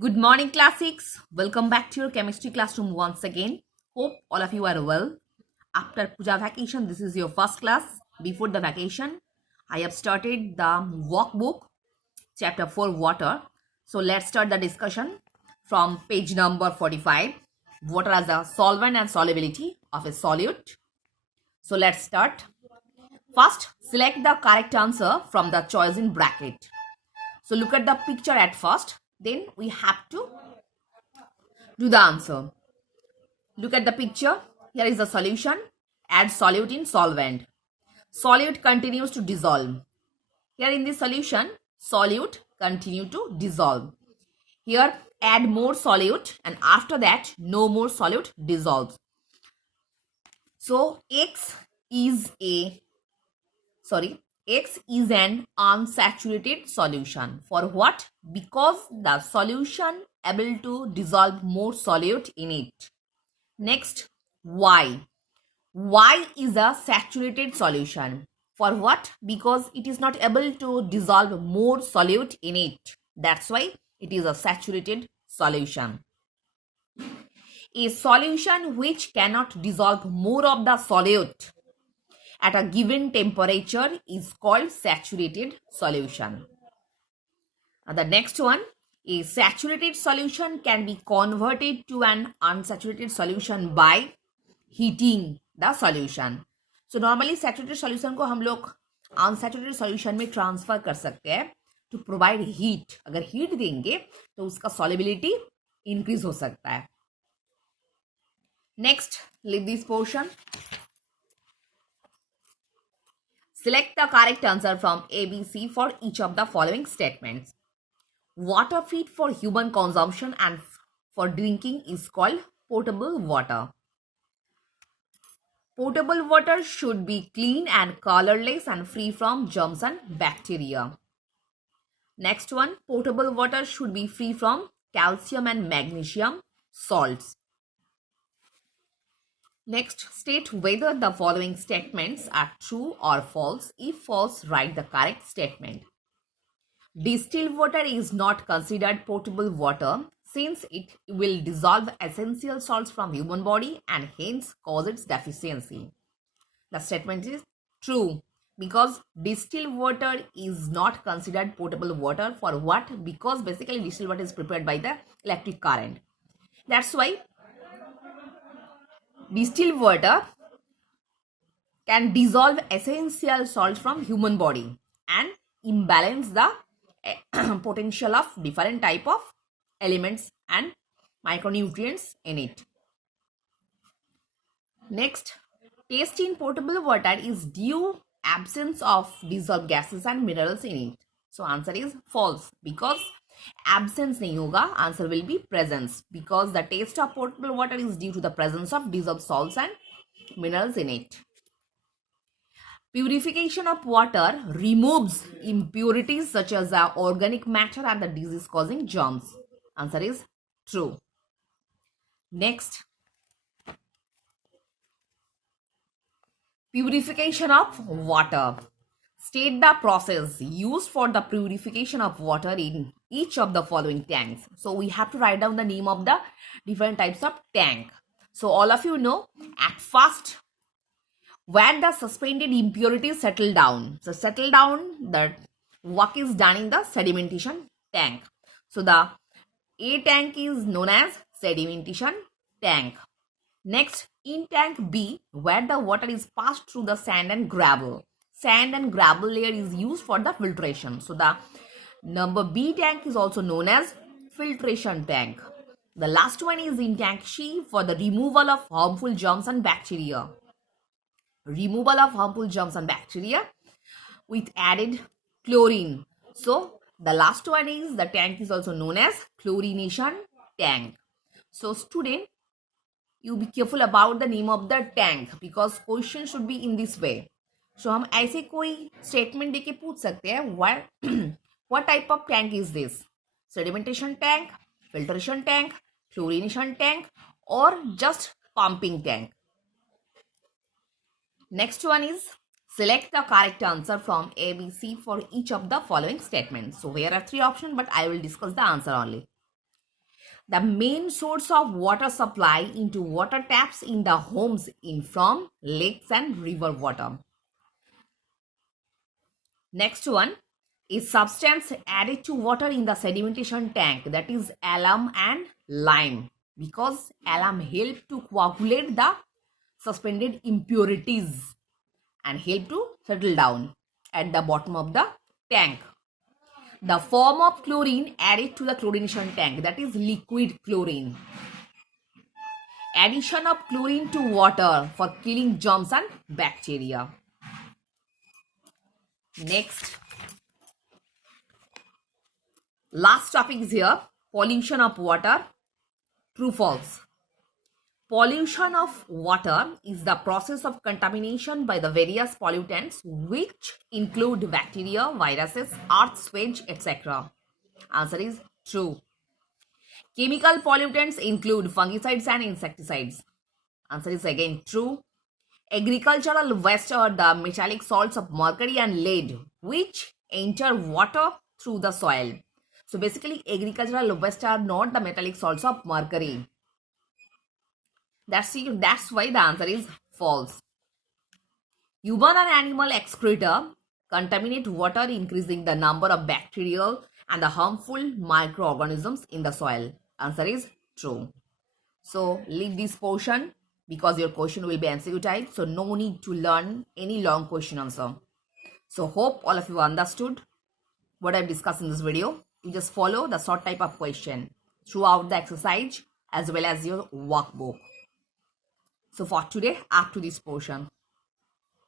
Good morning, classics. Welcome back to your chemistry classroom once again. Hope all of you are well. After Puja vacation, this is your first class. Before the vacation, I have started the workbook, chapter 4, water. So let's start the discussion from page number 45. Water as a solvent and solubility of a solute. So let's start. First, select the correct answer from the choice in bracket. So look at the picture at first. Then we have to do the answer. Look at the picture. Here is the solution. Add solute in solvent. Solute continues to dissolve. Here in this solution, solute continue to dissolve. Here add more solute and after that no more solute dissolves. So X is an unsaturated solution. For what? Because the solution able to dissolve more solute in it. Next, Y. Y is a saturated solution. For what? Because it is not able to dissolve more solute in it. That's why it is a saturated solution. A solution which cannot dissolve more of the solute at a given temperature is called saturated solution. Now the next one, a saturated solution can be converted to an unsaturated solution by heating the solution. So normally saturated solution को हम लोग unsaturated solution में transfer कर सकते हैं to provide heat. अगर heat देंगे तो उसका solubility increase हो सकता है. Next, leave this portion. Select the correct answer from A, B, C for each of the following statements. Water fit for human consumption and for drinking is called potable water. Potable water should be clean and colorless and free from germs and bacteria. Next one, potable water should be free from calcium and magnesium salts. Next, state whether the following statements are true or false. If false, write the correct statement. Distilled water is not considered potable water since it will dissolve essential salts from human body and hence cause its deficiency. The statement is true because distilled water is not considered potable water. For what? Because basically distilled water is prepared by the electric current. That's why distilled water can dissolve essential salts from human body and imbalance the potential of different type of elements and micronutrients in it. Next, taste in potable water is due absence of dissolved gases and minerals in it. So answer is false because absence nahi hoga, answer will be presence because the taste of potable water is due to the presence of dissolved salts and minerals in it. Purification of water removes impurities such as the organic matter and the disease causing germs. Answer is true. Next, purification of water. State the process used for the purification of water in each of the following tanks. So we have to write down the name of the different types of tank. So all of you know at first where the suspended impurities settle down. So settle down, the work is done in the sedimentation tank. So the A tank is known as sedimentation tank. Next, in tank B, where the water is passed through the sand and gravel. Sand and gravel layer is used for the filtration. So the number B tank is also known as filtration tank. The last one is in tank C for the removal of harmful germs and bacteria. Removal of harmful germs and bacteria with added chlorine. So the last one is the tank is also known as chlorination tank. So student, you be careful about the name of the tank because question should be in this way. So हम ऐसे कोई statement देके पूछ सकते हैं what type of tank is this? Sedimentation tank, filtration tank, chlorination tank or just pumping tank? Next one is select the correct answer from A, B, C for each of the following statements. So here are three options, but I will discuss the answer only. The main source of water supply into water taps in the homes in from lakes and river water. Next one is substance added to water in the sedimentation tank, that is alum and lime, because alum help to coagulate the suspended impurities and help to settle down at the bottom of the tank. The form of chlorine added to the chlorination tank, that is liquid chlorine. Addition of chlorine to water for killing germs and bacteria. Next, last topic is here, pollution of water. True, false. Pollution of water is the process of contamination by the various pollutants which include bacteria, viruses, earth, sewage, etc. Answer is true. Chemical pollutants include fungicides and insecticides. Answer is again true. Agricultural waste are the metallic salts of mercury and lead which enter water through the soil. So basically agricultural waste are not the metallic salts of mercury. That's why the answer is false. Human and animal excreta contaminate water, increasing the number of bacterial and the harmful microorganisms in the soil. Answer is true. So leave this portion because your question will be MCQ type. So no need to learn any long question answer. So hope all of you understood what I've discussed in this video. You just follow the short type of question throughout the exercise as well as your workbook. So for today, up to this portion.